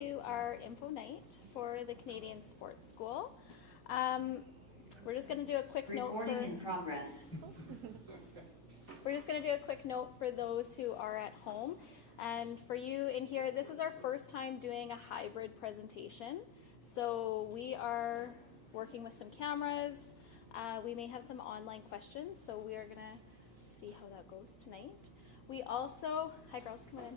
to our info night for the Canadian Sports School. We're just going to do a quick note for in progress. We're just going to do a quick note for those who are at home. And for you in here, this is our first time doing a hybrid presentation. So we are working with some cameras. We may have some online questions, so we are going to see how that goes tonight. We also, hi girls, come in.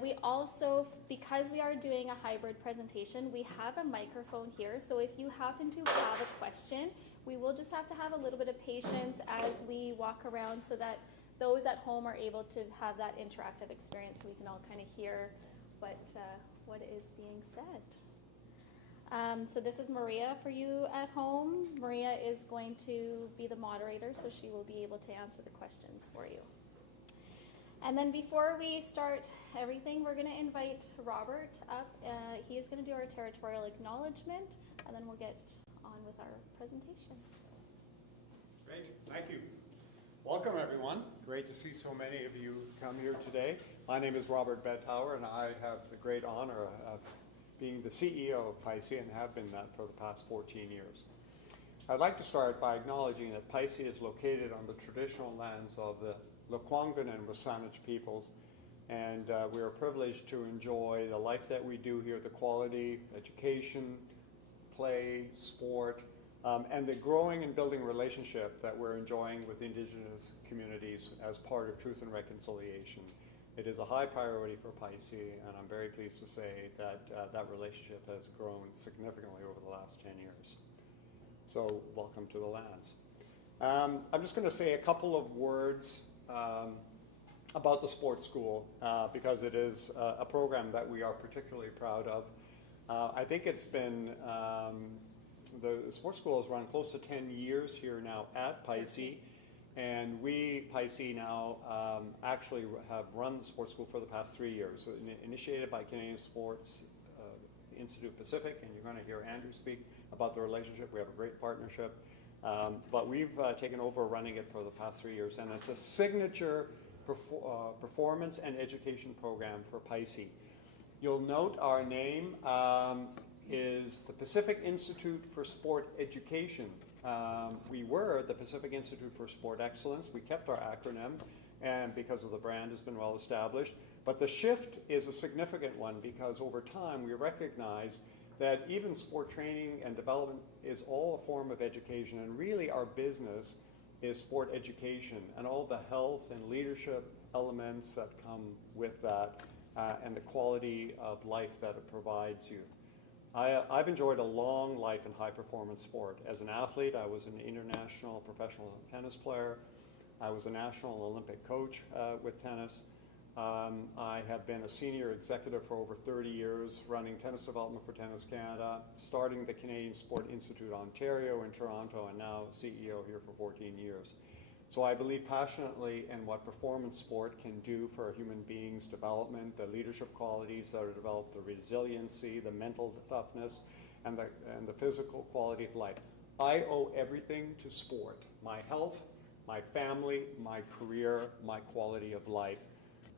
We also, because we are doing a hybrid presentation, we have a microphone here. So if you happen to have a question, we will just have to have a little bit of patience as we walk around so that those at home are able to have that interactive experience so we can all kind of hear what is being said. So this is Maria for you at home. Maria is going to be the moderator, so she will be able to answer the questions for you. And then before we start everything, we're going to invite Robert up. He is going to do our territorial acknowledgement, and then we'll get on with our presentation. Great, thank you. Welcome everyone. Great to see so many of you come here today. My name is Robert Bettauer, and I have the great honor of being the CEO of Pisces and have been that for the past 14 years. I'd like to start by acknowledging that Pisces is located on the traditional lands of the Lekwungen and Wasanich peoples, and we are privileged to enjoy the life that we do here, the quality, education, play, sport, and the growing and building relationship that we're enjoying with Indigenous communities as part of Truth and Reconciliation. It is a high priority for Pisces, and I'm very pleased to say that that relationship has grown significantly over the last 10 years. So welcome to the lands. I'm just going to say a couple of words about the sports school because it is a program that we are particularly proud of. I think it's been, the sports school has run close to 10 years here now at Pisces, and we, Pisces, now actually have run the sports school for the past 3 years. So initiated by Canadian Sports Institute Pacific, and you're going to hear Andrew speak about the relationship. We have a great partnership. But we've taken over running it for the past 3 years, and it's a signature performance and education program for Pisces. You'll note our name is the Pacific Institute for Sport Education. We were the Pacific Institute for Sport Excellence. We kept our acronym, and because of the brand has been well established. But the shift is a significant one because over time we recognize that even sport training and development is all a form of education, and really our business is sport education and all the health and leadership elements that come with that and the quality of life that it provides youth. I've enjoyed a long life in high performance sport. As an athlete, I was an international professional tennis player. I was a national Olympic coach with tennis. I have been a senior executive for over 30 years, running tennis development for Tennis Canada, starting the Canadian Sport Institute Ontario in Toronto, and now CEO here for 14 years. So I believe passionately in what performance sport can do for a human being's development, the leadership qualities that are developed, the resiliency, the mental toughness, and the physical quality of life. I owe everything to sport: my health, my family, my career, my quality of life.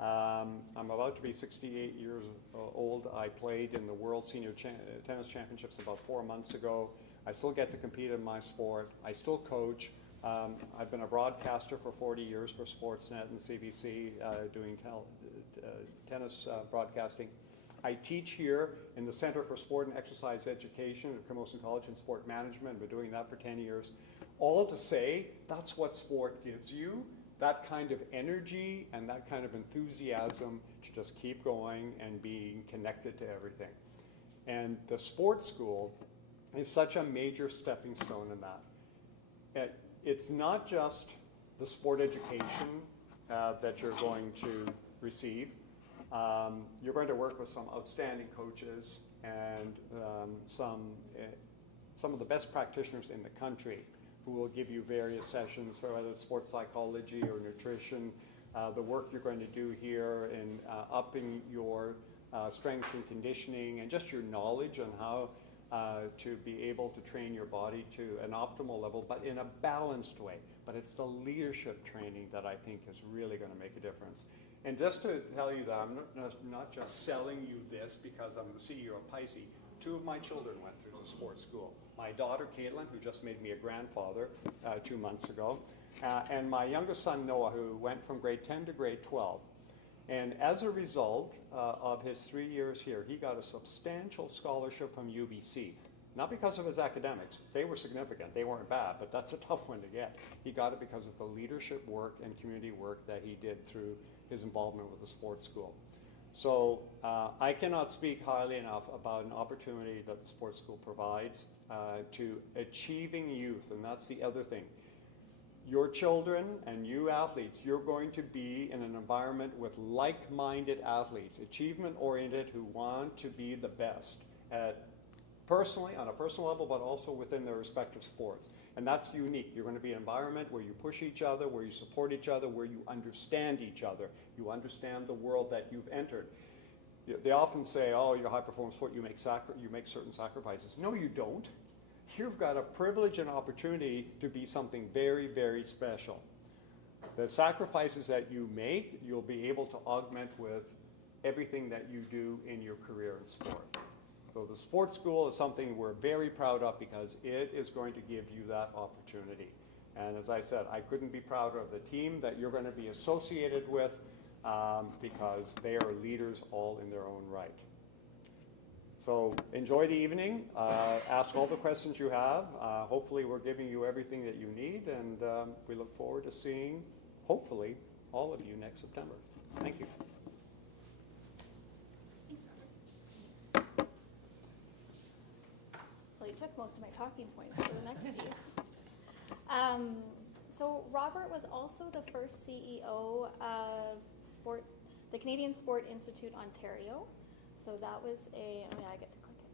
I'm about to be 68 years old. I played in the World Senior Tennis Championships about 4 months ago. I still get to compete in my sport. I still coach. I've been a broadcaster for 40 years for Sportsnet and CBC doing tennis broadcasting. I teach here in the Center for Sport and Exercise Education at Camosun College in Sport Management. I've been doing that for 10 years. All to say, that's what sport gives you. That kind of energy and that kind of enthusiasm to just keep going and being connected to everything. And the sports school is such a major stepping stone in that. It's not just the sport education that you're going to receive. You're going to work with some outstanding coaches and some of the best practitioners in the country who will give you various sessions, whether it's sports psychology or nutrition, the work you're going to do here in upping your strength and conditioning and just your knowledge on how to be able to train your body to an optimal level, but in a balanced way. But it's the leadership training that I think is really going to make a difference. And just to tell you that I'm not just selling you this because I'm the CEO of Pisces. 2 of my children went through the sports school. My daughter, Caitlin, who just made me a grandfather 2 months ago, and my youngest son, Noah, who went from grade 10 to grade 12. And as a result of his 3 years here, he got a substantial scholarship from UBC. Not because of his academics. They were significant. They weren't bad, but that's a tough one to get. He got it because of the leadership work and community work that he did through his involvement with the sports school. So I cannot speak highly enough about an opportunity that the sports school provides to achieving youth, and that's the other thing. Your children and you athletes, you're going to be in an environment with like-minded athletes, achievement-oriented, who want to be the best at personally, on a personal level, but also within their respective sports. And that's unique. You're going to be an environment where you push each other, where you support each other, where you understand each other. You understand the world that you've entered. They often say, oh, you're a high-performance sport, you make certain sacrifices. No, you don't. You've got a privilege and opportunity to be something very, very special. The sacrifices that you make, you'll be able to augment with everything that you do in your career in sport. So the sports school is something we're very proud of because it is going to give you that opportunity. And as I said, I couldn't be prouder of the team that you're going to be associated with because they are leaders all in their own right. So enjoy the evening, ask all the questions you have. Hopefully we're giving you everything that you need, and we look forward to seeing, hopefully, all of you next September. Thank you. Thanks, Robert. Well, you took most of my talking points for the next piece. So Robert was also the first CEO of the Canadian Sport Institute Ontario. So that was I get to click it.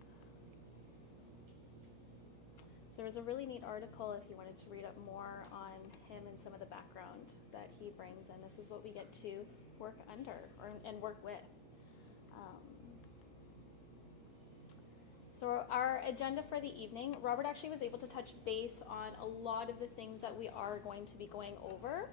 So there was a really neat article if you wanted to read up more on him and some of the background that he brings, and this is what we get to work under and work with. So our agenda for the evening, Robert actually was able to touch base on a lot of the things that we are going to be going over.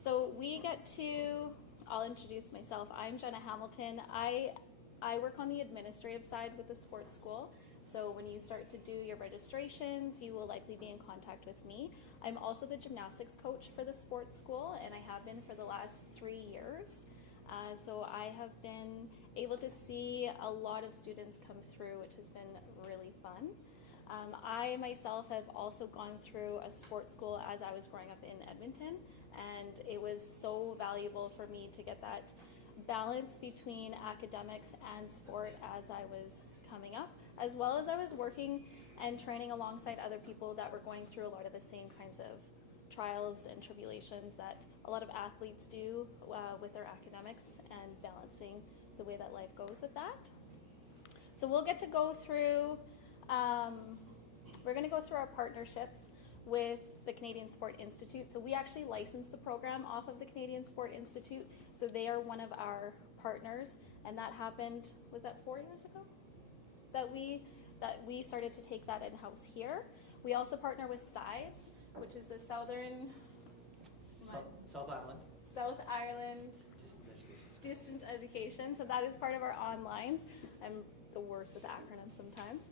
So we get to, I'll introduce myself. I'm Jenna Hamilton. I work on the administrative side with the sports school. So when you start to do your registrations, you will likely be in contact with me. I'm also the gymnastics coach for the sports school, and I have been for the last 3 years. So I have been able to see a lot of students come through, which has been really fun. I myself have also gone through a sports school as I was growing up in Edmonton, and it was so valuable for me to get that balance between academics and sport as I was coming up, as well as I was working and training alongside other people that were going through a lot of the same kinds of trials and tribulations that a lot of athletes do with their academics, and balancing the way that life goes with that. So we'll get to go through, we're going to go through our partnerships with the Canadian Sport Institute. So we actually licensed the program off of the Canadian Sport Institute. So they are one of our partners, and that happened, was that 4 years ago? That we started to take that in-house here. We also partner with SIDES, which is the South Ireland Distance Education. So that is part of our onlines. I'm the worst with acronyms sometimes.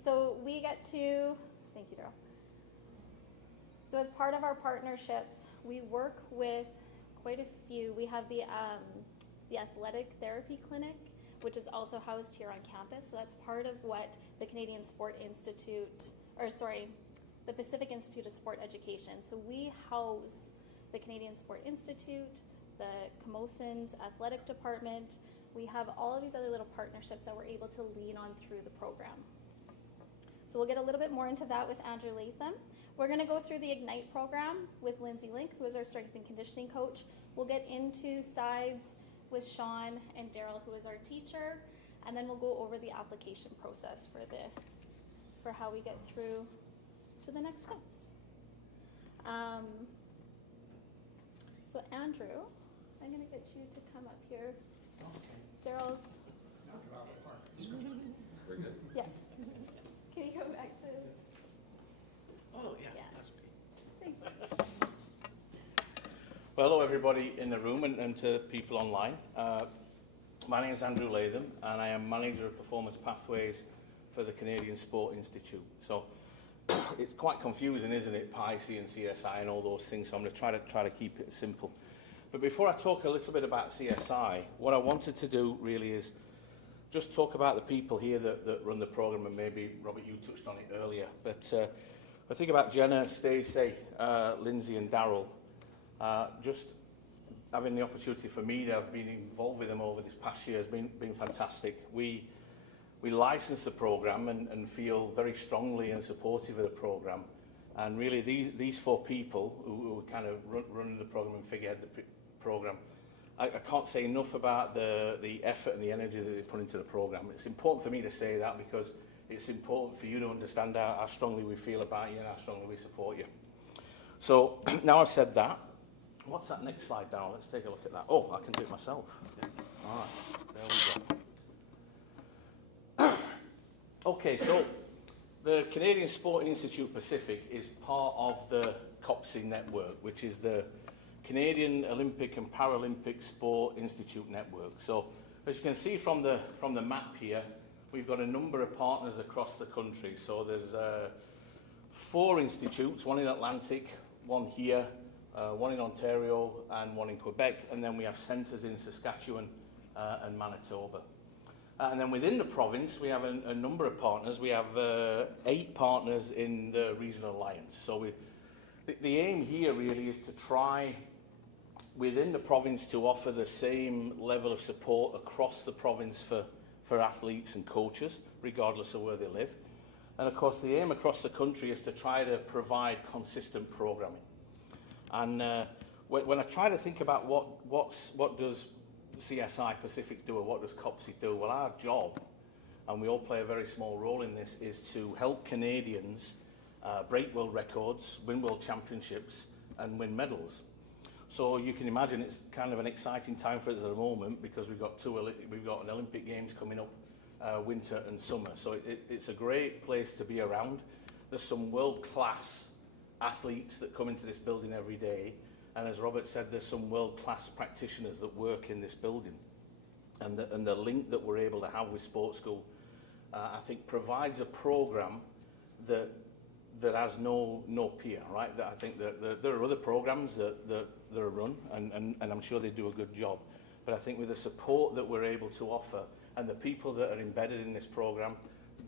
So we get to, thank you, Daryl. So as part of our partnerships, we work with quite a few. We have the Athletic Therapy Clinic, which is also housed here on campus. So that's part of what the Canadian Sport Institute, the Pacific Institute of Sport Education. So we house the Canadian Sport Institute, the Camosins Athletic Department. We have all of these other little partnerships that we're able to lean on through the program. So we'll get a little bit more into that with Andrew Latham. We're going to go through the Ignite program with Lindsay Link, who is our strength and conditioning coach. We'll get into SIDES with Sean and Daryl, who is our teacher, and then we'll go over the application process for how we get through to the next steps. So Andrew, I'm going to get you to come up here. Okay. Daryl's. We're good? Yeah. Can you go back to? Oh, yeah, Yeah. must be. Thanks. Well, hello everybody in the room and to people online. My name is Andrew Latham and I am Manager of Performance Pathways for the Canadian Sport Institute. So it's quite confusing, isn't it, PICE and CSI and all those things, so I'm going to try to keep it simple. But before I talk a little bit about CSI, what I wanted to do really is just talk about the people here that run the program, and maybe, Robert, you touched on it earlier. But I think about Jenna, Stacey, Lindsay and Daryl. Just having the opportunity for me to have been involved with them over this past year has been fantastic. We license the program and feel very strongly and supportive of the program. And really these four people who kind of run the program and figurehead the program, I can't say enough about the effort and the energy that they put into the program. It's important for me to say that because it's important for you to understand how strongly we feel about you and how strongly we support you. So now I've said that, what's that next slide down? Let's take a look at that. Oh, I can do it myself. All right, there we go. Okay, so the Canadian Sport Institute Pacific is part of the COPSI network, which is the Canadian Olympic and Paralympic Sport Institute network. So as you can see from the map here, we've got a number of partners across the country. So there's 4 institutes, one in Atlantic, one here, one in Ontario and one in Quebec, and then we have centres in Saskatchewan and Manitoba. And then within the province, we have a number of partners. We have 8 partners in the Regional Alliance. So the aim here really is to try within the province to offer the same level of support across the province for athletes and coaches, regardless of where they live. And of course, the aim across the country is to try to provide consistent programming. And when I try to think about what does CSI Pacific do or what does COPSI do, well, our job, and we all play a very small role in this, is to help Canadians break world records, win world championships, and win medals. So you can imagine it's kind of an exciting time for us at the moment because we've got an Olympic Games coming up, winter and summer. So it's a great place to be around. There's some world-class athletes that come into this building every day, and as Robert said, there's some world-class practitioners that work in this building, and the link that we're able to have with Sports School, I think, provides a program that has no peer, right? That I think that there are other programs that are run, and I'm sure they do a good job, but I think with the support that we're able to offer and the people that are embedded in this program,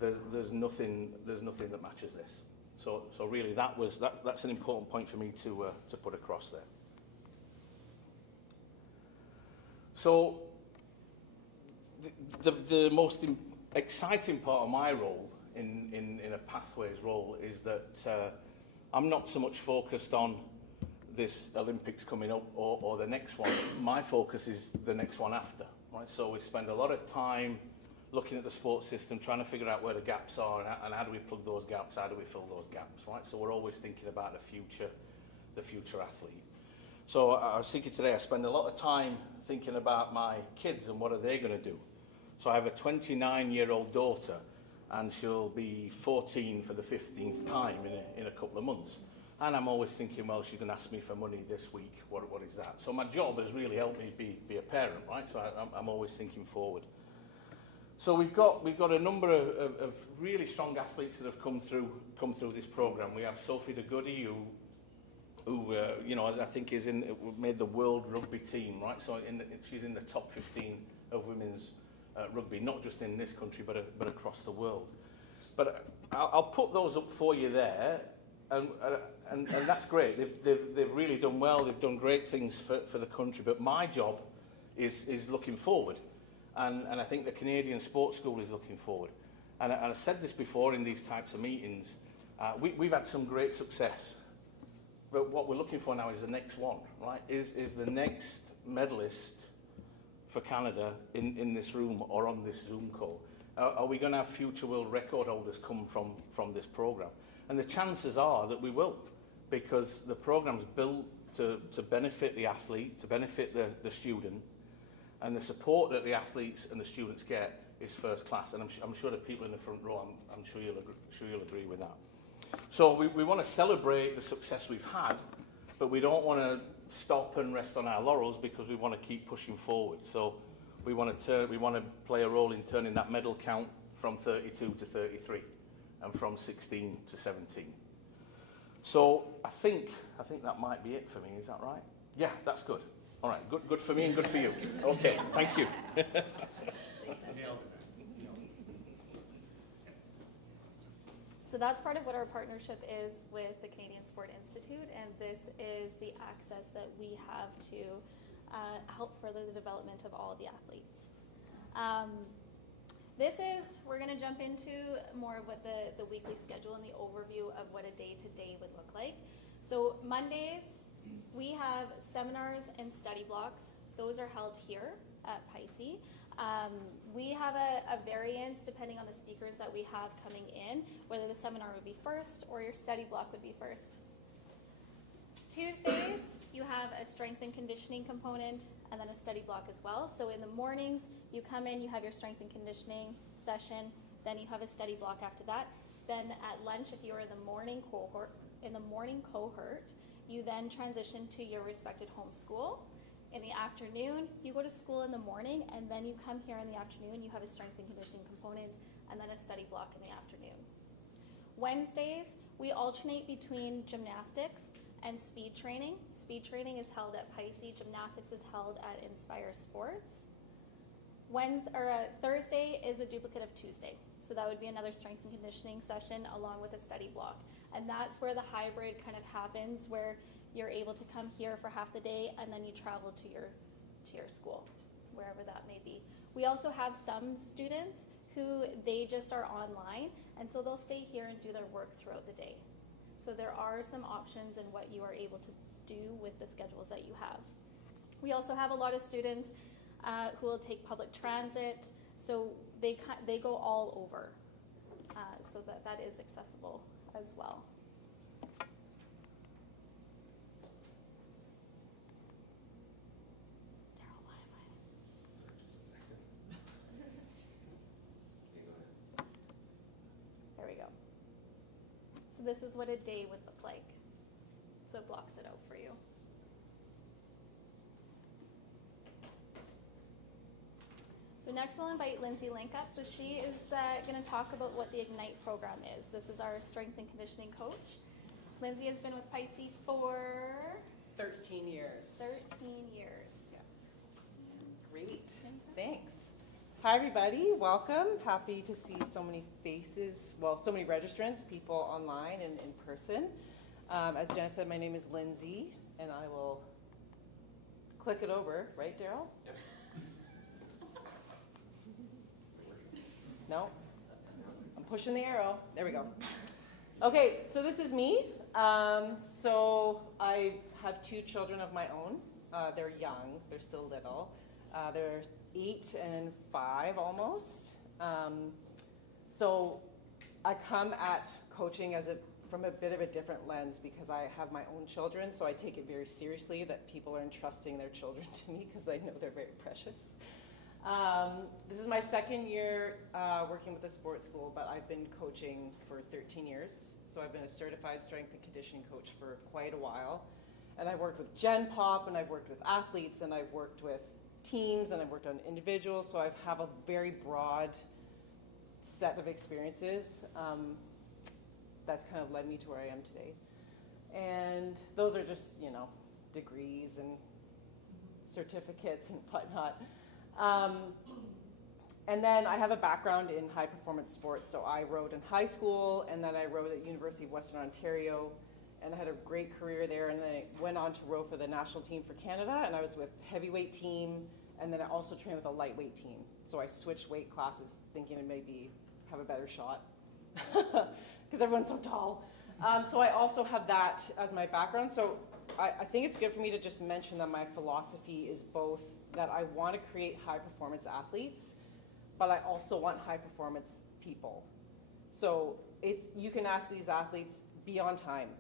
there's nothing that matches this. So really, that's an important point for me to put across there. So the most exciting part of my role in a Pathways role is that I'm not so much focused on this Olympics coming up or the next one. My focus is the next one after, right? So we spend a lot of time looking at the sports system, trying to figure out where the gaps are and how do we plug those gaps, how do we fill those gaps, right? So we're always thinking about the future athlete. So I was thinking today, I spend a lot of time thinking about my kids and what are they going to do. So I have a 29-year-old daughter, and she'll be 14 for the 15th time in a couple of months. And I'm always thinking, well, she's going to ask me for money this week. What is that? So my job has really helped me be a parent, right? So I'm always thinking forward. So we've got a number of really strong athletes that have come through this program. We have Sophie de Goody, who you know, I think made the world rugby team, right? So she's in the top 15 of women's rugby, not just in this country, but across the world. But I'll put those up for you there, and that's great. They've really done well. They've done great things for the country. But my job is looking forward. And I think the Canadian Sports School is looking forward. And I said this before in these types of meetings, we've had some great success. But what we're looking for now is the next one, right? Is the next medalist for Canada in this room or on this Zoom call? Are we going to have future world record holders come from this program? And the chances are that we will, because the program's built to benefit the athlete, to benefit the student, and the support that the athletes and the students get is first class, and I'm sure the people in the front row, I'm sure you'll agree with that. So we want to celebrate the success we've had, but we don't want to stop and rest on our laurels because we want to keep pushing forward. So we want to play a role in turning that medal count from 32 to 33 and from 16 to 17. So I think that might be it for me. Is that right? Yeah, that's good. All right, good for me and good for you. Okay, thank you. So that's part of what our partnership is with the Canadian Sport Institute, and this is the access that we have to help further the development of all of the athletes. We're going to jump into more of what the weekly schedule and the overview of what a day-to-day would look like. So Mondays, we have seminars and study blocks. Those are held here at PICE. We have a variance depending on the speakers that we have coming in, whether the seminar would be first or your study block would be first. Tuesdays, you have a strength and conditioning component and then a study block as well. So in the mornings, you come in, you have your strength and conditioning session, then you have a study block after that. Then at lunch, if you are in the morning cohort, you then transition to your respected home school. In the afternoon, you go to school in the morning, and then you come here in the afternoon, you have a strength and conditioning component, and then a study block in the afternoon. Wednesdays, we alternate between gymnastics and speed training. Speed training is held at PICE, gymnastics is held at Inspire Sports. Thursday is a duplicate of Tuesday. So that would be another strength and conditioning session along with a study block. And that's where the hybrid kind of happens, where you're able to come here for half the day and then you travel to your school, wherever that may be. We also have some students who they just are online, and so they'll stay here and do their work throughout the day. So there are some options in what you are able to do with the schedules that you have. We also have a lot of students who will take public transit, so they go all over, so that is accessible as well. Daryl, why am I? Sorry, just a second. Okay, go ahead. There we go. So this is what a day would look like. So it blocks it out for you. So next we'll invite Lindsay Link up. So she is going to talk about what the Ignite program is. This is our strength and conditioning coach. Lindsay has been with PICE for 13 years. 13 years. Yeah. Great. Thanks. Hi, everybody. Welcome. Happy to see so many faces, well, so many registrants, people online and in person. As Jenna said, my name is Lindsay, and I will click it over. Right, Daryl? Yep. No? I'm pushing the arrow. There we go. Okay, so this is me. So I have 2 children of my own. They're young. They're still little. They're 8 and 5 almost. So I come at coaching from a bit of a different lens because I have my own children, so I take it very seriously that people are entrusting their children to me because I know they're very precious. This is my 2nd year working with a sports school, but I've been coaching for 13 years. So I've been a certified strength and conditioning coach for quite a while. And I've worked with Gen Pop, and I've worked with athletes, and I've worked with teams, and I've worked on individuals. So I have a very broad set of experiences that's kind of led me to where I am today. And those are just, degrees and certificates and whatnot. And then I have a background in high performance sports. So I rowed in high school, and then I rowed at University of Western Ontario, and I had a great career there. And then I went on to row for the national team for Canada, and I was with heavyweight team, and then I also trained with a lightweight team. So I switched weight classes thinking I'd maybe have a better shot because everyone's so tall. So I also have that as my background. So I think it's good for me to just mention that my philosophy is both that I want to create high performance athletes, but I also want high performance people. So you can ask these athletes, be on time,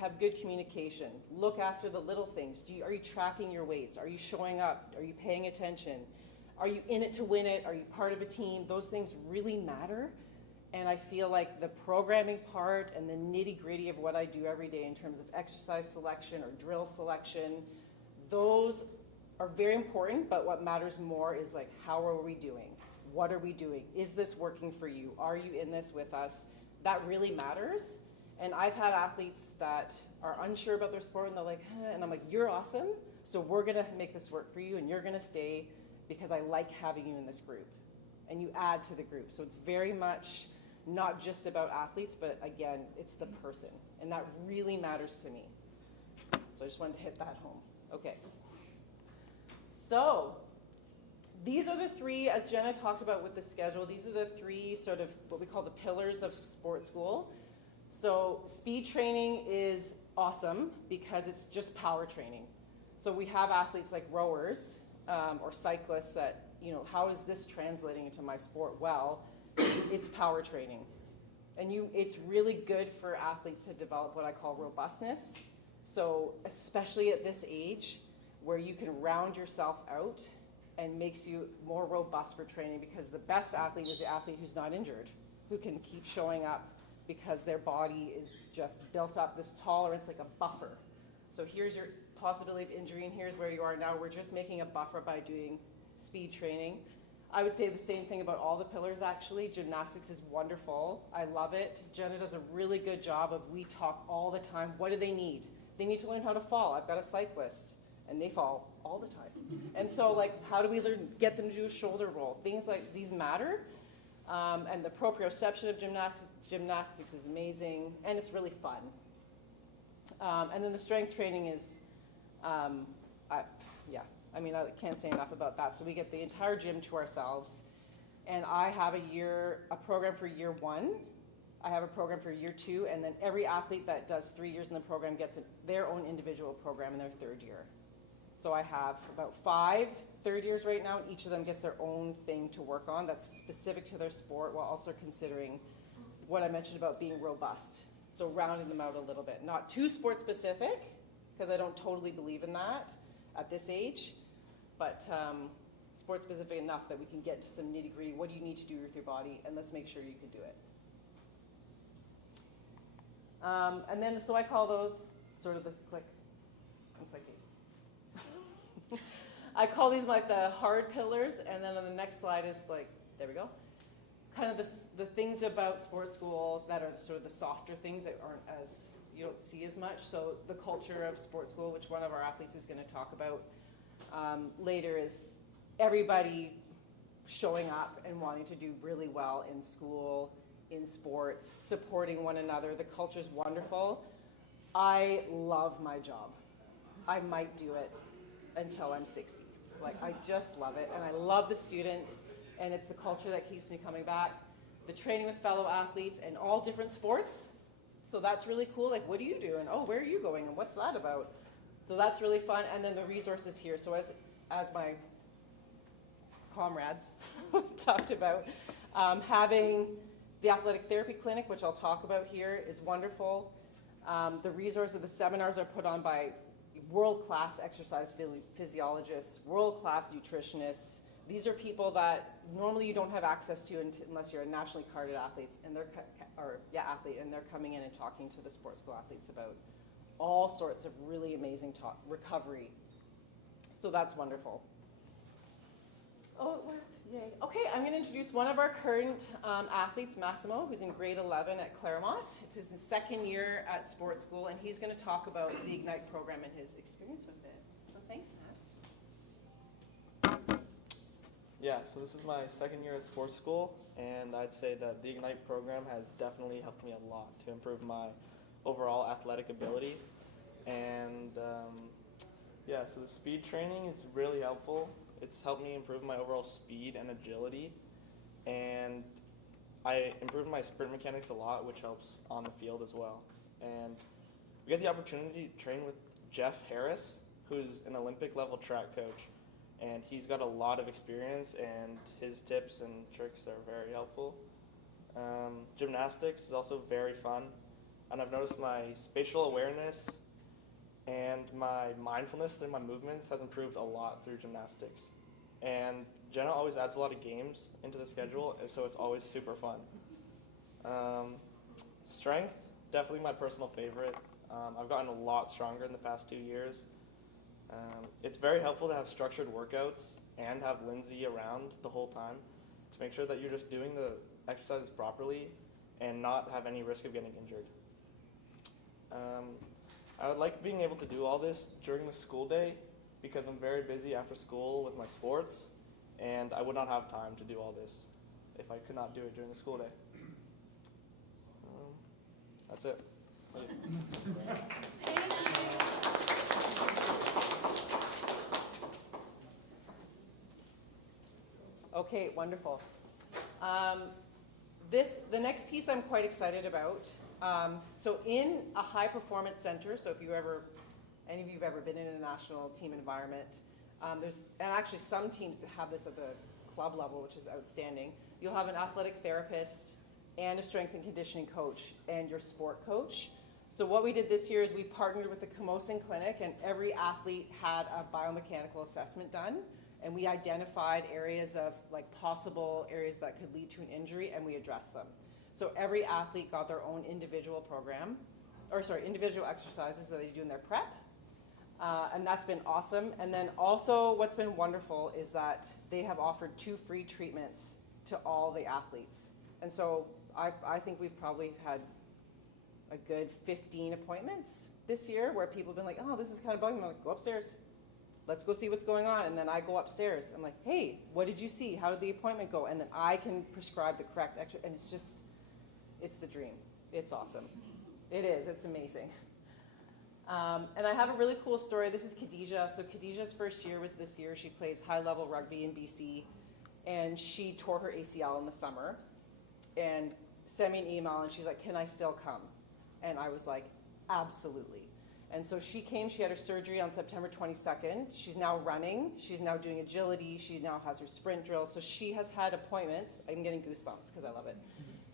have good communication, look after the little things. Are you tracking your weights? Are you showing up? Are you paying attention? Are you in it to win it? Are you part of a team? Those things really matter. And I feel like the programming part and the nitty gritty of what I do every day in terms of exercise selection or drill selection, those are very important, but what matters more is like, how are we doing? What are we doing? Is this working for you? Are you in this with us? That really matters. And I've had athletes that are unsure about their sport and they're like, and I'm like, you're awesome. So we're gonna make this work for you and you're gonna stay because I like having you in this group. And you add to the group. So it's very much not just about athletes, but again, it's the person. And that really matters to me. So I just wanted to hit that home. Okay. So these are the three, as Jenna talked about with the schedule, these are the three sort of what we call the pillars of sport school. So speed training is awesome because it's just power training. So we have athletes like rowers or cyclists that, you know, how is this translating into my sport? Well, it's power training. And it's really good for athletes to develop what I call robustness. So especially at this age where you can round yourself out and makes you more robust for training, because the best athlete is the athlete who's not injured, who can keep showing up because their body is just built up this tolerance, like a buffer. So here's your possibility of injury and here's where you are now. We're just making a buffer by doing speed training. I would say the same thing about all the pillars actually. Gymnastics is wonderful. I love it. Jenna does a really good job of, we talk all the time. What do they need? They need to learn how to fall. I've got a cyclist and they fall all the time. And so like, how do we get them to do a shoulder roll? Things like these matter. And the proprioception of gymnastics is amazing and it's really fun. And then the strength training is, I mean, I can't say enough about that. So we get the entire gym to ourselves. And I have a program for year one. I have a program for year two. And then every athlete that does 3 years in the program gets their own individual program in their third year. So I have about 5 third years right now. Each of them gets their own thing to work on that's specific to their sport, while also considering what I mentioned about being robust. So rounding them out a little bit. Not too sport specific, because I don't totally believe in that at this age. But sport specific enough that we can get to some nitty gritty. What do you need to do with your body? And let's make sure you can do it. And then, so I call those sort of this click and clicky. I call these like the hard pillars. And then on the next slide is like, there we go. Kind of the things about sports school that are sort of the softer things that aren't as, you don't see as much. So the culture of sports school, which one of our athletes is going to talk about later, is everybody showing up and wanting to do really well in school, in sports, supporting one another. The culture is wonderful. I love my job. I might do it until I'm 60. Like, I just love it. And I love the students, and it's the culture that keeps me coming back. The training with fellow athletes in all different sports. So that's really cool. Like, what do you do? And oh, where are you going? And what's that about? So that's really fun. And then the resources here. So as my comrades talked about, having the athletic therapy clinic, which I'll talk about here, is wonderful. The resources, the seminars are put on by world-class exercise physiologists, world-class nutritionists. These are people that normally you don't have access to unless you're a nationally carded athlete, and they're coming in and talking to the sports school athletes about all sorts of really amazing recovery. So that's wonderful. Oh, it worked. Yay. Okay, I'm going to introduce one of our current athletes, Massimo, who's in grade 11 at Claremont. It's his second year at sports school, and he's going to talk about the Ignite program and his experience with it. So thanks, Matt. Yeah, so this is my second year at sports school, and I'd say that the Ignite program has definitely helped me a lot to improve my overall athletic ability. And so the speed training is really helpful. It's helped me improve my overall speed and agility, and I improved my sprint mechanics a lot, which helps on the field as well. And we get the opportunity to train with Jeff Harris, who's an Olympic level track coach, and he's got a lot of experience, and his tips and tricks are very helpful. Gymnastics is also very fun, and I've noticed my spatial awareness and my mindfulness through my movements has improved a lot through gymnastics. And Jenna always adds a lot of games into the schedule, and so it's always super fun. Strength, definitely my personal favorite. I've gotten a lot stronger in the past 2 years. It's very helpful to have structured workouts and have Lindsay around the whole time to make sure that you're just doing the exercises properly and not have any risk of getting injured. I would like being able to do all this during the school day because I'm very busy after school with my sports, and I would not have time to do all this if I could not do it during the school day. That's it. Okay, wonderful. The next piece I'm quite excited about. So in a high performance center, so if any of you have ever been in a national team environment, and actually some teams have this at the club level, which is outstanding. You'll have an athletic therapist and a strength and conditioning coach and your sport coach. So what we did this year is we partnered with the Camosun Clinic, and every athlete had a biomechanical assessment done, and we identified areas of possible areas that could lead to an injury, and we addressed them. So every athlete got their own individual individual exercises that they do in their prep. And that's been awesome. And then also what's been wonderful is that they have offered 2 free treatments to all the athletes. And so I think we've probably had a good 15 appointments this year where people have been like, oh, this is kind of bugging me. I'm like, go upstairs. Let's go see what's going on. And then I go upstairs. I'm like, hey, what did you see? How did the appointment go? And then I can prescribe the correct exercise. And it's the dream. It's awesome. It is. It's amazing. And I have a really cool story. This is Khadijah. So Khadijah's first year was this year. She plays high-level rugby in BC. And she tore her ACL in the summer and sent me an email. And she's like, can I still come? And I was like, absolutely. And so she came. She had her surgery on September 22nd. She's now running. She's now doing agility. She now has her sprint drill. So she has had appointments. I'm getting goosebumps because I love it.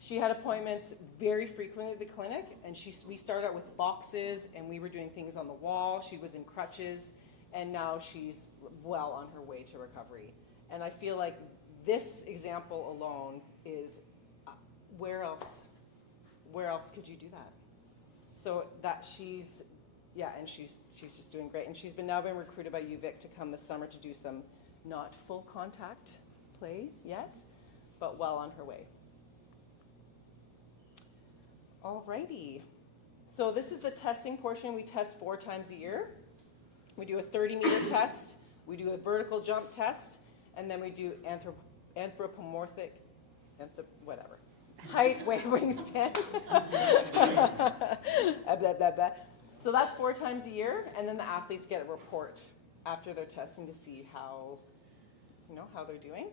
She had appointments very frequently at the clinic, and we started out with boxes, and we were doing things on the wall. She was in crutches, and now she's well on her way to recovery. And I feel like this example alone is, where else could you do that? So that she's just doing great. And she's now been recruited by UVic to come this summer to do some not full contact play yet, but well on her way. Alrighty. So this is the testing portion. We test 4 times a year. We do a 30-meter test. We do a vertical jump test. And then we do anthropomorphic, height, weight, wingspan. So that's 4 times a year. And then the athletes get a report after their testing to see how they're doing.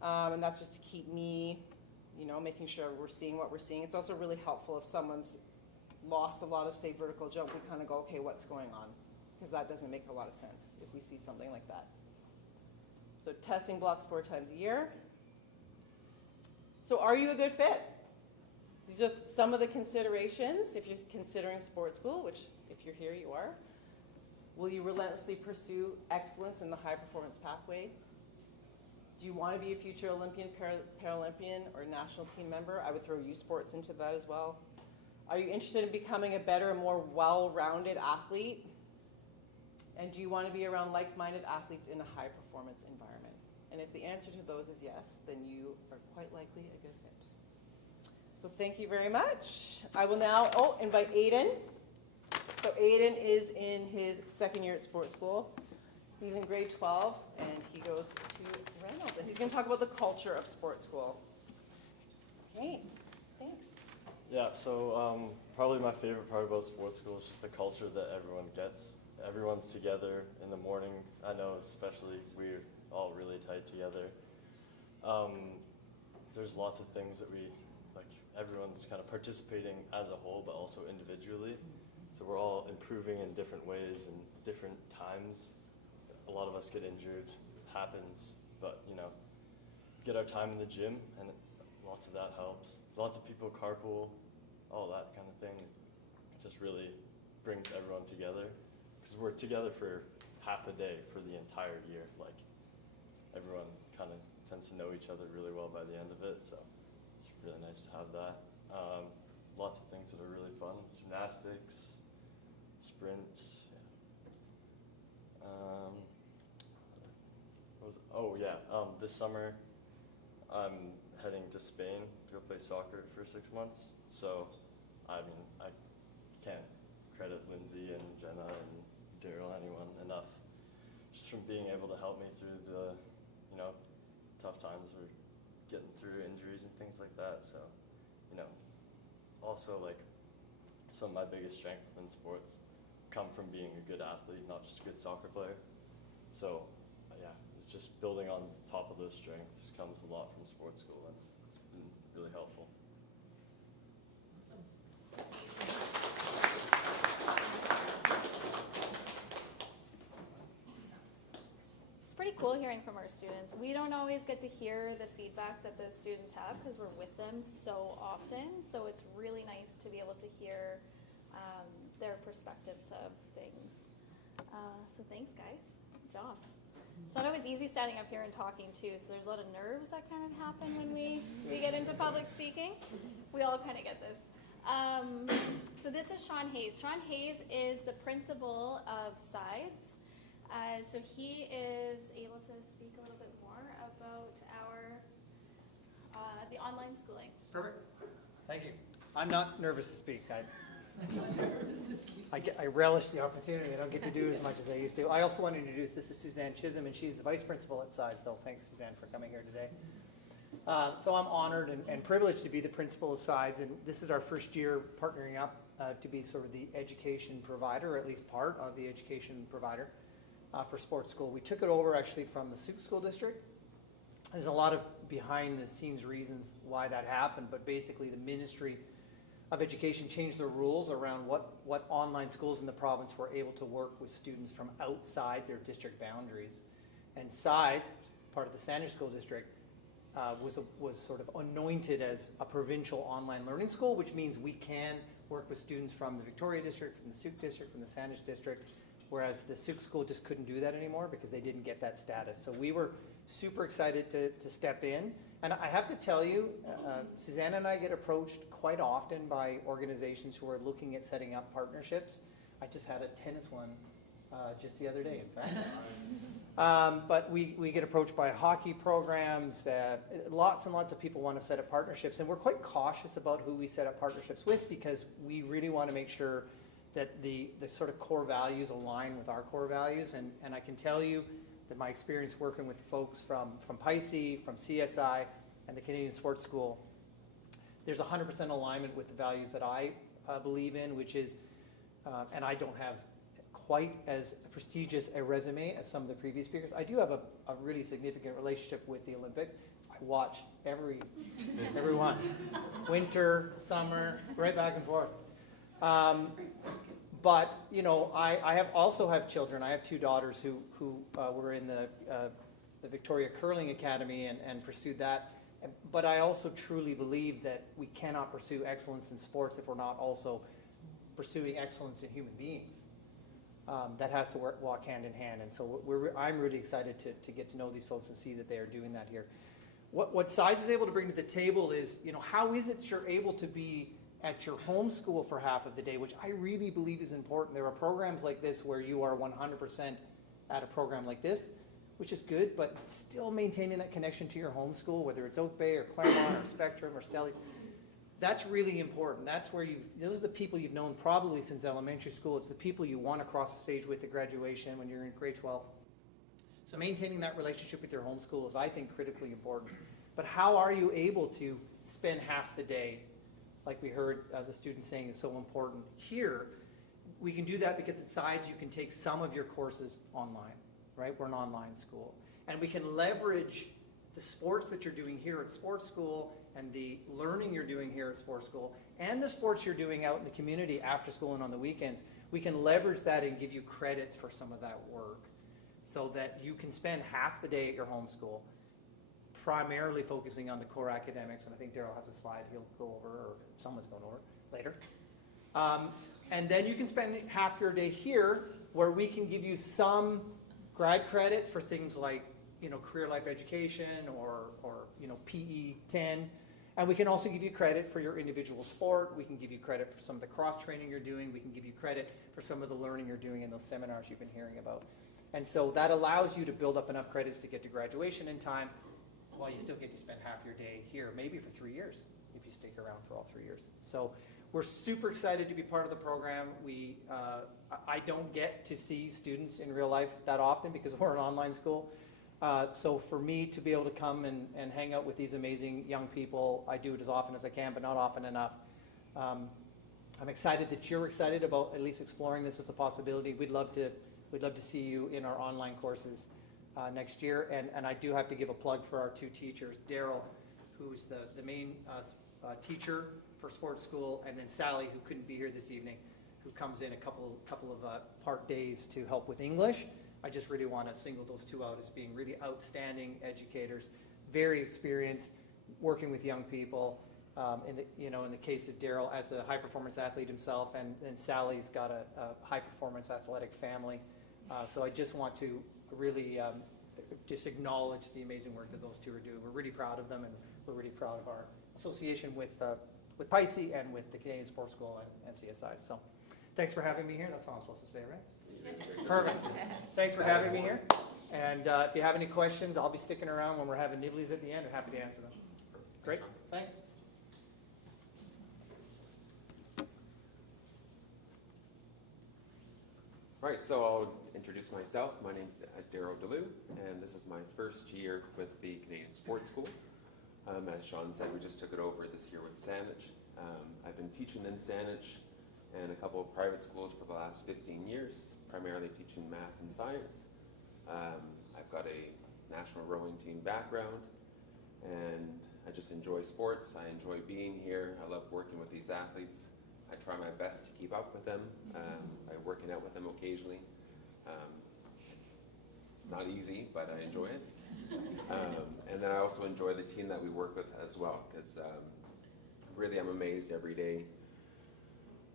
And that's just to keep me making sure we're seeing what we're seeing. It's also really helpful if someone's lost a lot of, say, vertical jump, we kind of go, okay, what's going on? Because that doesn't make a lot of sense if we see something like that. So testing blocks 4 times a year. So are you a good fit? These are some of the considerations if you're considering sports school, which if you're here, you are. Will you relentlessly pursue excellence in the high performance pathway? Do you want to be a future Olympian, Paralympian, or national team member? I would throw youth sports into that as well. Are you interested in becoming a better, more well-rounded athlete? And do you want to be around like-minded athletes in a high-performance environment? And if the answer to those is yes, then you are quite likely a good fit. So thank you very much. I will now invite Aiden. So Aiden is in his 2nd year at sports school. He's in grade 12, and he goes to Reynolds. And he's going to talk about the culture of sports school. Okay, thanks. Yeah, so probably my favorite part about sports school is just the culture that everyone gets. Everyone's together in the morning. I know especially we're all really tight together. There's lots of things that everyone's kind of participating as a whole, but also individually. So we're all improving in different ways and different times. A lot of us get injured, happens, but get our time in the gym, and lots of that helps. Lots of people carpool, all that kind of thing. It just really brings everyone together, because we're together for half a day for the entire year. everyone kind of tends to know each other really well by the end of it, so it's really nice to have that. Lots of things that are really fun: gymnastics, sprints. This summer I'm heading to Spain to go play soccer for 6 months. So, I mean, I can't credit Lindsay and Jenna and Daryl, anyone, enough just from being able to help me through the, tough times we're getting through, injuries and things like that. So, also like some of my biggest strengths in sports come from being a good athlete, not just a good soccer player. So, yeah, it's just building on top of those strengths comes a lot from sports school, and it's been really helpful. It's pretty cool hearing from our students. We don't always get to hear the feedback that the students have because we're with them so often. So it's really nice to be able to hear their perspectives of things. So thanks, guys. Good job. It's not always easy standing up here and talking too, so there's a lot of nerves that kind of happen when we get into public speaking. We all kind of get this. So this is Sean Hayes. Sean Hayes is the principal of Sides. So he is able to speak a little bit more about the online schooling. Perfect. Thank you. I'm not nervous to speak. I relish the opportunity. I don't get to do as much as I used to. I also want to introduce, this is Suzanne Chisholm, and she's the vice principal at Sides, so thanks, Suzanne, for coming here today. So I'm honored and privileged to be the principal of Sides, and this is our first year partnering up to be sort of the education provider, or at least part of the education provider for sports school. We took it over actually from the Sault School District. There's a lot of behind the scenes reasons why that happened, but basically the Ministry of Education changed the rules around what online schools in the province were able to work with students from outside their district boundaries. And Sides, part of the Saanich School District, was sort of anointed as a provincial online learning school, which means we can work with students from the Victoria District, from the Sault District, from the Saanich District, whereas the Sault School just couldn't do that anymore because they didn't get that status. So we were super excited to step in. And I have to tell you, Suzanne and I get approached quite often by organizations who are looking at setting up partnerships. I just had a tennis one just the other day, in fact. But we get approached by hockey programs. Lots and lots of people want to set up partnerships. And we're quite cautious about who we set up partnerships with because we really want to make sure that the sort of core values align with our core values. And I can tell you that my experience working with folks from PICE, from CSI, and the Canadian Sports School, there's 100% alignment with the values that I believe in, which is, and I don't have quite as prestigious a resume as some of the previous speakers. I do have a really significant relationship with the Olympics. I watch every one, winter, summer, right back and forth. But I also have children. I have two daughters who were in the Victoria Curling Academy and pursued that. But I also truly believe that we cannot pursue excellence in sports if we're not also pursuing excellence in human beings. That has to walk hand in hand. And so I'm really excited to get to know these folks and see that they are doing that here. What Sides is able to bring to the table is, how is it that you're able to be at your home school for half of the day, which I really believe is important. There are programs like this where you are 100% at a program like this, which is good, but still maintaining that connection to your home school, whether it's Oak Bay or Claremont or Spectrum or Stellies, that's really important. That's where those are the people you've known probably since elementary school. It's the people you want to cross the stage with at graduation when you're in grade 12. So maintaining that relationship with your home school is, I think, critically important. But how are you able to spend half the day, like we heard the students saying is so important here? We can do that because at Sides you can take some of your courses online, right? We're an online school. And we can leverage the sports that you're doing here at sports school and the learning you're doing here at sports school and the sports you're doing out in the community after school and on the weekends. We can leverage that and give you credits for some of that work so that you can spend half the day at your home school primarily focusing on the core academics, and I think Daryl has a slide he'll go over, or someone's going over later. And then you can spend half your day here where we can give you some grad credits for things like career life education or PE 10. And we can also give you credit for your individual sport. We can give you credit for some of the cross training you're doing. We can give you credit for some of the learning you're doing in those seminars you've been hearing about. And so that allows you to build up enough credits to get to graduation in time, while you still get to spend half your day here, maybe for 3 years, if you stick around for all 3 years. So we're super excited to be part of the program. I don't get to see students in real life that often because we're an online school. So for me to be able to come and hang out with these amazing young people, I do it as often as I can, but not often enough. I'm excited that you're excited about at least exploring this as a possibility. We'd love to see you in our online courses next year. And I do have to give a plug for our 2 teachers, Daryl, who's the main teacher for sports school, and then Sally, who couldn't be here this evening, who comes in a couple of part days to help with English. I just really want to single those 2 out as being really outstanding educators, very experienced, working with young people. In the case of Daryl, as a high-performance athlete himself, and Sally's got a high-performance athletic family. So I just want to really just acknowledge the amazing work that those 2 are doing. We're really proud of them, and we're really proud of our association with PICE and with the Canadian Sports School and CSI. So thanks for having me here. That's all I'm supposed to say, right? Perfect. Thanks for having me here. And if you have any questions, I'll be sticking around when we're having nibblies at the end. I'm happy to answer them. Great. Thanks. Right, so I'll introduce myself. My name's Daryl DeLue, and this is my first year with the Canadian Sports School. As Sean said, we just took it over this year with Saanich. I've been teaching in Saanich and a couple of private schools for the last 15 years, primarily teaching math and science. I've got a national rowing team background, and I just enjoy sports. I enjoy being here. I love working with these athletes. I try my best to keep up with them by working out with them occasionally. It's not easy, but I enjoy it. And then I also enjoy the team that we work with as well, because really I'm amazed every day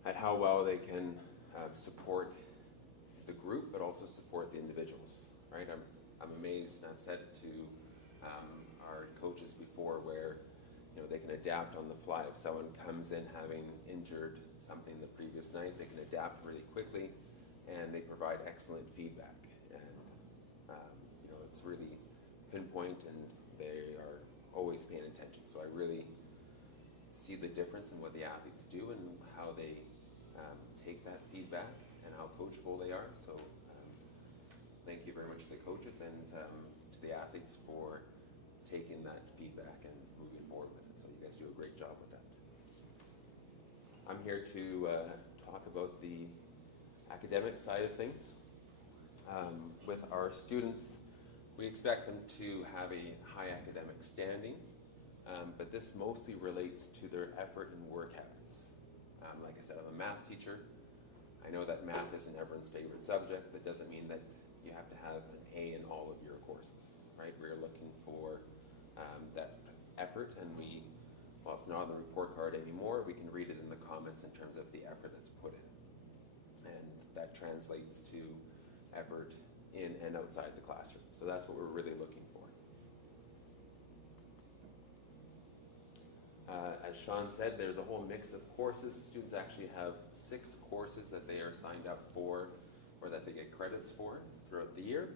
at how well they can support the group, but also support the individuals, right? I'm amazed, and I've said it to our coaches before, where they can adapt on the fly. If someone comes in having injured something the previous night, they can adapt really quickly, and they provide excellent feedback. And it's really pinpoint, and they are always paying attention. So I really see the difference in what the athletes do and how they take that feedback and how coachable they are. So thank you very much to the coaches and to the athletes for taking that feedback and moving forward with it. So you guys do a great job with that. I'm here to talk about the academic side of things. With our students, we expect them to have a high academic standing, but this mostly relates to their effort and work habits. Like I said, I'm a math teacher. I know that math isn't everyone's favorite subject, but doesn't mean that you have to have an A in all of your courses, right? We're looking for that effort, and while it's not on the report card anymore, we can read it in the comments in terms of the effort that's put in. And that translates to effort in and outside the classroom. So that's what we're really looking for. As Sean said, there's a whole mix of courses. Students actually have 6 courses that they are signed up for, or that they get credits for throughout the year.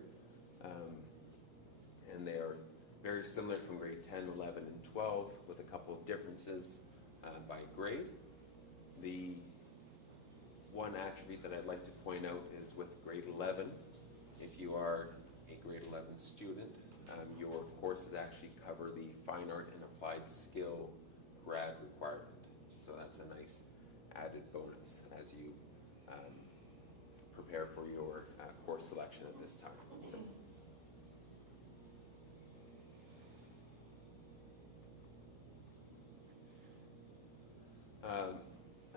And they are very similar from grade 10, 11, and 12, with a couple of differences by grade. The one attribute that I'd like to point out is with grade 11, if you are a grade 11 student, your courses actually cover the fine art and applied skill grad requirement. So that's a nice added bonus as you prepare for your course selection at this time. So.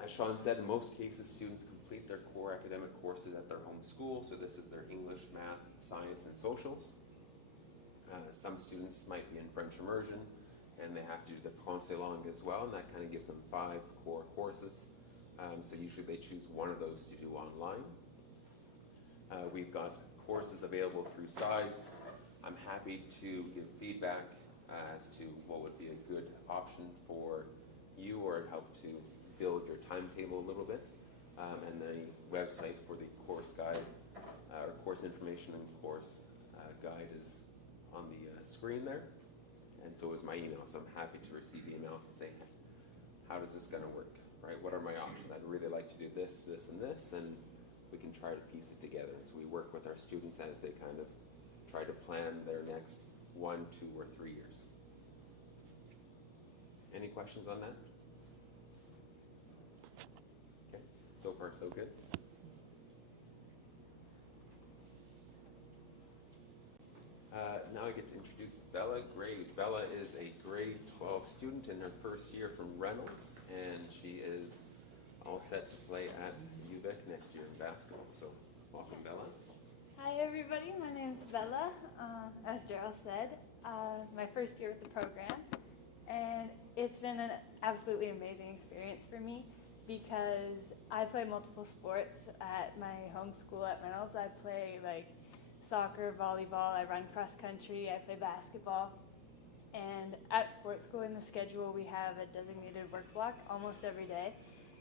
As Sean said, in most cases, students complete their core academic courses at their home school. So this is their English, math, science, and socials. Some students might be in French immersion, and they have to do the Français langue as well, and that kind of gives them 5 core courses. So usually they choose one of those to do online. We've got courses available through SIDES I'm happy to give feedback as to what would be a good option for you or help to build your timetable a little bit. And the website for the course guide or course information and course guide is on the screen there. And so is my email. So I'm happy to receive emails and say, how is this going to work? Right? What are my options? I'd really like to do this, this, and this, and we can try to piece it together. So we work with our students as they kind of try to plan their next 1, 2, or 3 years. Any questions on that? Okay, so far so good. Now I get to introduce Bella Graves. Bella is a grade 12 student in her first year from Reynolds, and she is all set to play at UVic next year in basketball. So welcome, Bella. Hi everybody, my name is Bella. As Daryl said, my first year with the program, and it's been an absolutely amazing experience for me because I play multiple sports at my home school at Reynolds. I play like soccer, volleyball, I run cross country, I play basketball. And at sports school in the schedule we have a designated work block almost every day.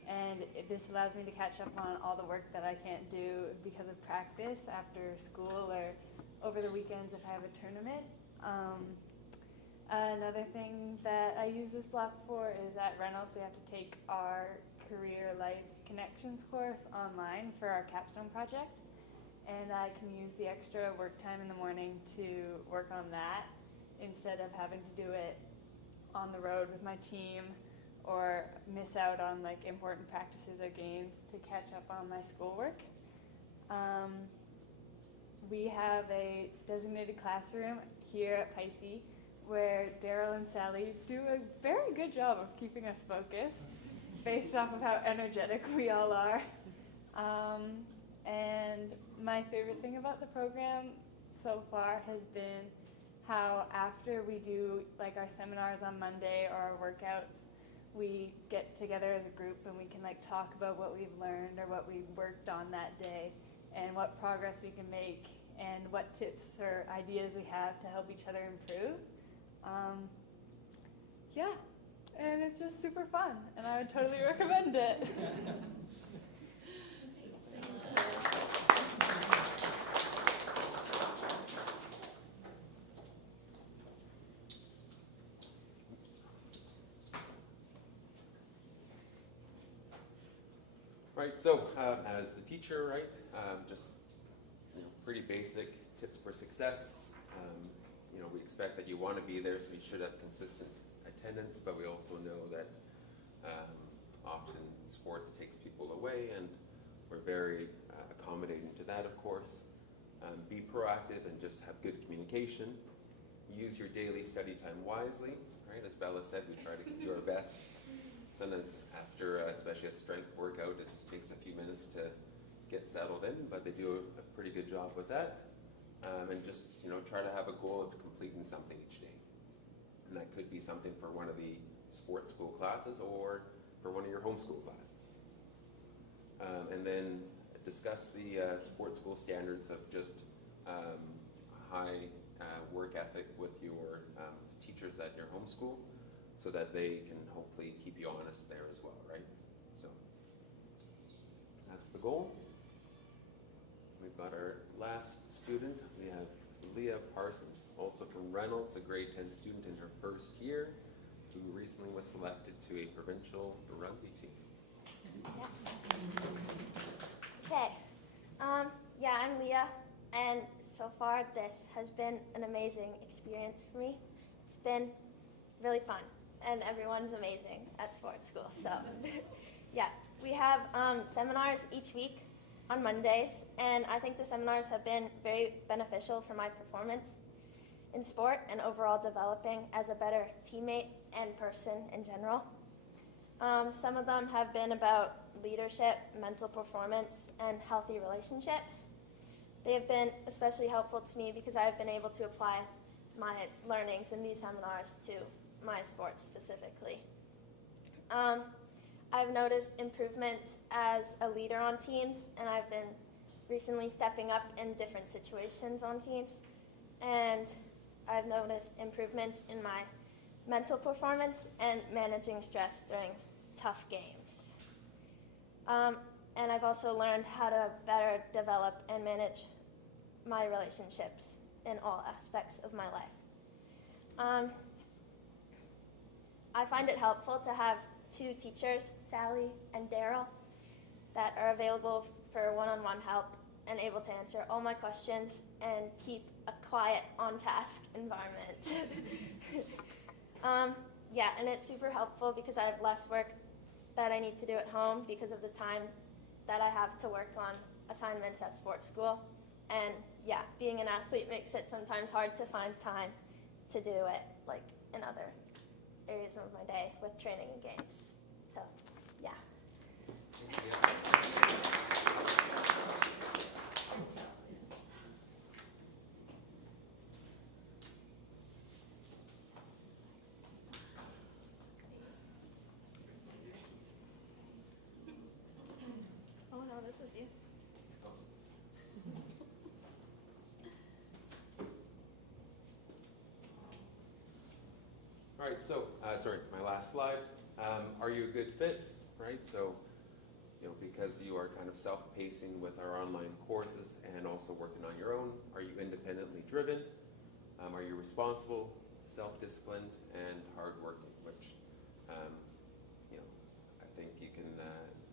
And this allows me to catch up on all the work that I can't do because of practice after school or over the weekends if I have a tournament. Another thing that I use this block for is at Reynolds we have to take our Career Life Connections course online for our capstone project. And I can use the extra work time in the morning to work on that instead of having to do it on the road with my team or miss out on like important practices or games to catch up on my schoolwork. We have a designated classroom here at Pisces where Daryl and Sally do a very good job of keeping us focused based off of how energetic we all are. And my favorite thing about the program so far has been how after we do like our seminars on Monday or our workouts, we get together as a group and we can like talk about what we've learned or what we worked on that day and what progress we can make and what tips or ideas we have to help each other improve. Yeah, and it's just super fun and I would totally recommend it. Right, so as the teacher, right, just pretty basic tips for success. We expect that you want to be there, so you should have consistent attendance, but we also know that often sports takes people away, and we're very accommodating to that, of course. Be proactive and just have good communication. Use your daily study time wisely, right? As Bella said, we try to do our best. Sometimes after, especially a strength workout, it just takes a few minutes to get settled in, but they do a pretty good job with that. And just, try to have a goal of completing something each day. And that could be something for one of the sports school classes or for one of your homeschool classes. And then discuss the sports school standards of just high work ethic with your teachers at your homeschool, so that they can hopefully keep you honest there as well, right? So that's the goal. We've got our last student. We have Leah Parsons, also from Reynolds, a grade 10 student in her first year, who recently was selected to a provincial rugby team. Okay. I'm Leah, and so far this has been an amazing experience for me. It's been really fun. And everyone's amazing at sports school. So, yeah, we have seminars each week on Mondays, and I think the seminars have been very beneficial for my performance in sport and overall developing as a better teammate and person in general. Some of them have been about leadership, mental performance, and healthy relationships. They have been especially helpful to me because I've been able to apply my learnings in these seminars to my sports specifically. I've noticed improvements as a leader on teams, and I've been recently stepping up in different situations on teams. and I've noticed improvements in my mental performance and managing stress during tough games. And I've also learned how to better develop and manage my relationships in all aspects of my life. I find it helpful to have two teachers, Sally and Daryl, that are available for one-on-one help and able to answer all my questions and keep a quiet, on-task environment. Yeah, and it's super helpful because I have less work that I need to do at home because of the time that I have to work on assignments at sports school. And yeah, being an athlete makes it sometimes hard to find time to do it, like in other areas of my day with training and games. So, yeah. Oh no, this is you. All right, so, sorry, my last slide. Are you a good fit, right? So, because you are kind of self-pacing with our online courses and also working on your own, are you independently driven? Are you responsible, self-disciplined, and hardworking? Which, I think you can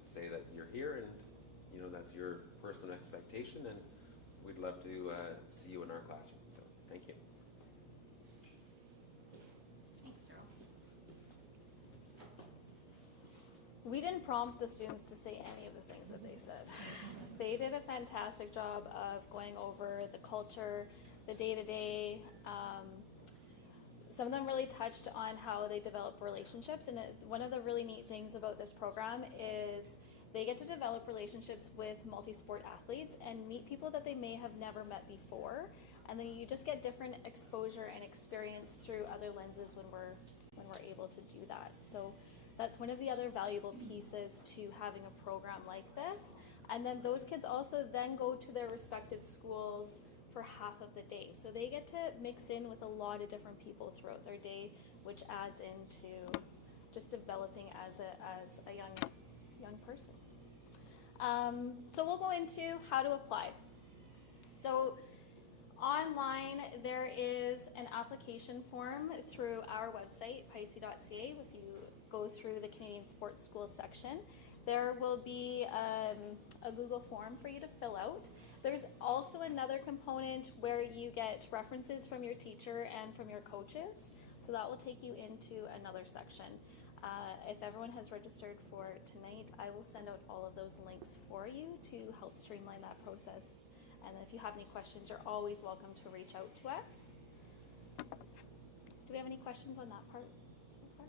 say that you're here, and that's your personal expectation, and we'd love to see you in our classroom. So, thank you. We didn't prompt the students to say any of the things that they said. They did a fantastic job of going over the culture, the day-to-day. Some of them really touched on how they develop relationships, and one of the really neat things about this program is they get to develop relationships with multi-sport athletes and meet people that they may have never met before, and then you just get different exposure and experience through other lenses when we're able to do that. So that's one of the other valuable pieces to having a program like this. And then those kids also then go to their respective schools for half of the day. So they get to mix in with a lot of different people throughout their day, which adds into just developing as a young person. So we'll go into how to apply. So online, there is an application form through our website, pisces.ca. If you go through the Canadian Sports School section, there will be a Google form for you to fill out. There's also another component where you get references from your teacher and from your coaches. So that will take you into another section. If everyone has registered for tonight, I will send out all of those links for you to help streamline that process. And if you have any questions, you're always welcome to reach out to us. Do we have any questions on that part so far?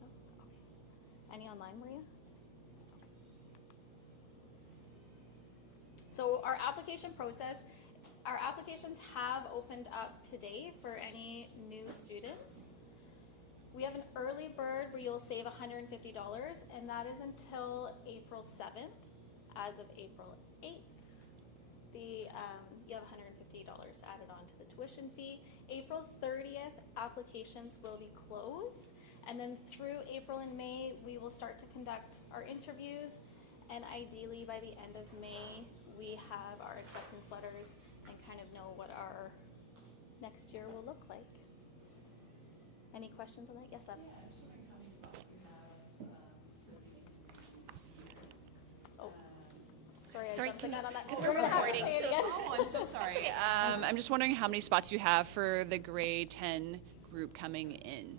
No? Okay. Any online, Maria? So our application process, our applications have opened up today for any new students. We have an early bird where you'll save $150, and that is until April 7th. As of April 8th, you have $150 added on to the tuition fee. April 30th, applications will be closed, and then through April and May, we will start to conduct our interviews, and ideally by the end of May, we have our acceptance letters and kind of know what our next year will look like. Any questions on that? Yes, Evan? Yeah, I was wondering how many spots you have for the Sorry, Sorry, I jumped the gun on that. because We're gonna have to recording. say it again. Oh, I'm so sorry. I'm just wondering how many spots you have for the grade 10 group coming in.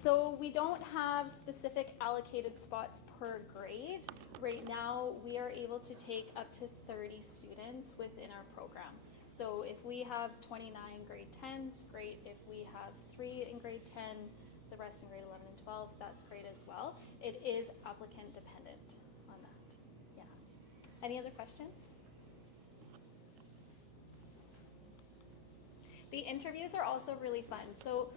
So we don't have specific allocated spots per grade. Right now, we are able to take up to 30 students within our program. So if we have 29 grade 10s, great. If we have 3 in grade 10, the rest in grade 11 and 12, that's great as well. It is applicant dependent on that. Yeah. Any other questions? The interviews are also really fun. So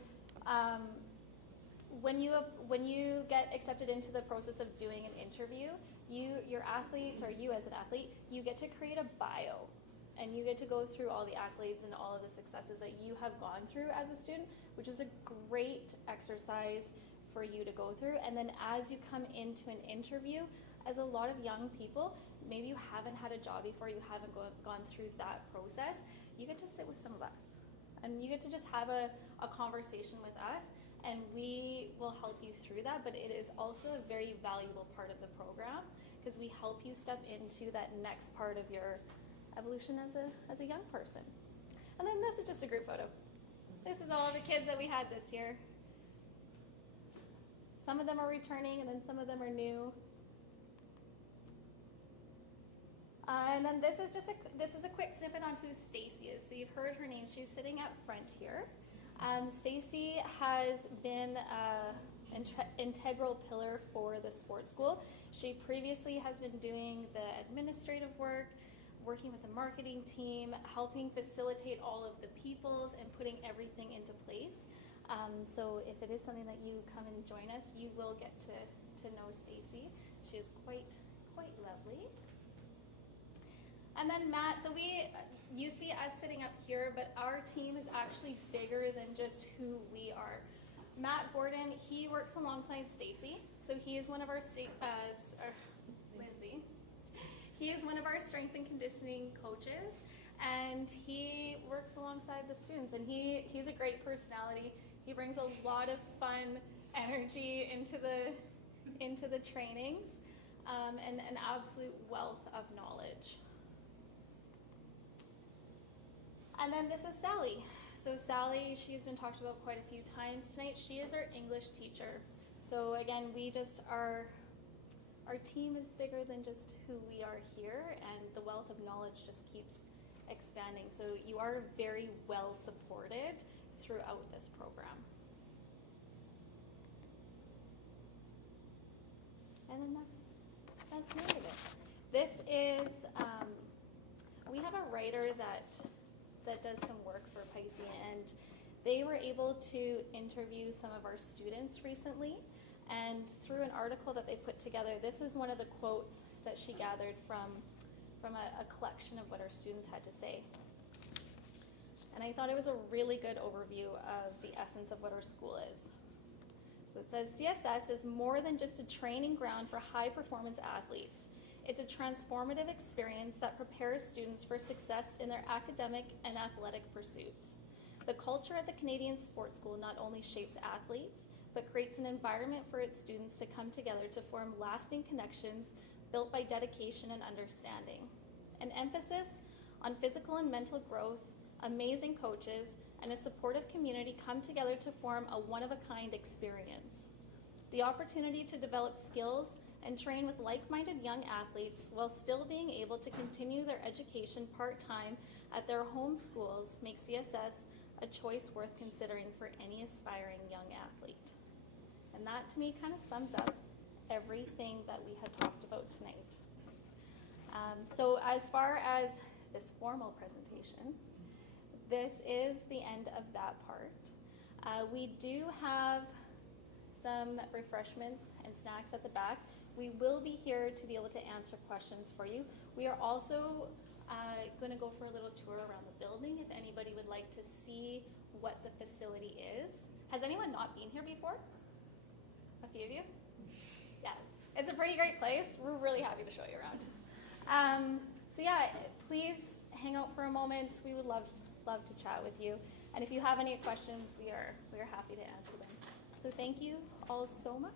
when you get accepted into the process of doing an interview, your athlete, or you as an athlete, you get to create a bio. And you get to go through all the accolades and all of the successes that you have gone through as a student, which is a great exercise for you to go through. And then as you come into an interview, as a lot of young people, maybe you haven't had a job before, you haven't gone through that process, you get to sit with some of us. And you get to just have a conversation with us, and we will help you through that. But it is also a very valuable part of the program, because we help you step into that next part of your evolution as a young person. And then this is just a group photo. This is all the kids that we had this year. Some of them are returning, and then some of them are new. And then this is a quick snippet on who Stacy is. So you've heard her name. She's sitting up front here. Stacy has been an integral pillar for the sports school. She previously has been doing the administrative work, working with the marketing team, helping facilitate all of the peoples and putting everything into place. So if it is something that you come and join us, you will get to know Stacy. She is quite lovely. And then Matt, so you see us sitting up here, but our team is actually bigger than just who we are. Matt Gordon, he works alongside Stacy, so he is one of our Lindsay. He is one of our strength and conditioning coaches, and he works alongside the students, and he's a great personality. He brings a lot of fun energy into the trainings, and an absolute wealth of knowledge. And then this is Sally. So Sally, she's been talked about quite a few times tonight. She is our English teacher. So again, our team is bigger than just who we are here, and the wealth of knowledge just keeps expanding. So you are very well supported throughout this program. And then that's the end of it. This is, we have a writer that does some work for Pisces, and they were able to interview some of our students recently, and through an article that they put together, this is one of the quotes that she gathered from a collection of what our students had to say. And I thought it was a really good overview of the essence of what our school is. So it says, CSS is more than just a training ground for high-performance athletes. It's a transformative experience that prepares students for success in their academic and athletic pursuits. The culture at the Canadian Sports School not only shapes athletes, but creates an environment for its students to come together to form lasting connections built by dedication and understanding. An emphasis on physical and mental growth, amazing coaches, and a supportive community come together to form a one-of-a-kind experience. The opportunity to develop skills and train with like-minded young athletes while still being able to continue their education part-time at their home schools makes CSS a choice worth considering for any aspiring young athlete. And that to me kind of sums up everything that we had talked about tonight. So as far as this formal presentation, this is the end of that part. We do have some refreshments and snacks at the back. We will be here to be able to answer questions for you. We are also going to go for a little tour around the building if anybody would like to see what the facility is. Has anyone not been here before? A few of you? Yeah, it's a pretty great place. We're really happy to show you around. So yeah, please hang out for a moment. We would love to chat with you. And if you have any questions, we are happy to answer them. So thank you all so much.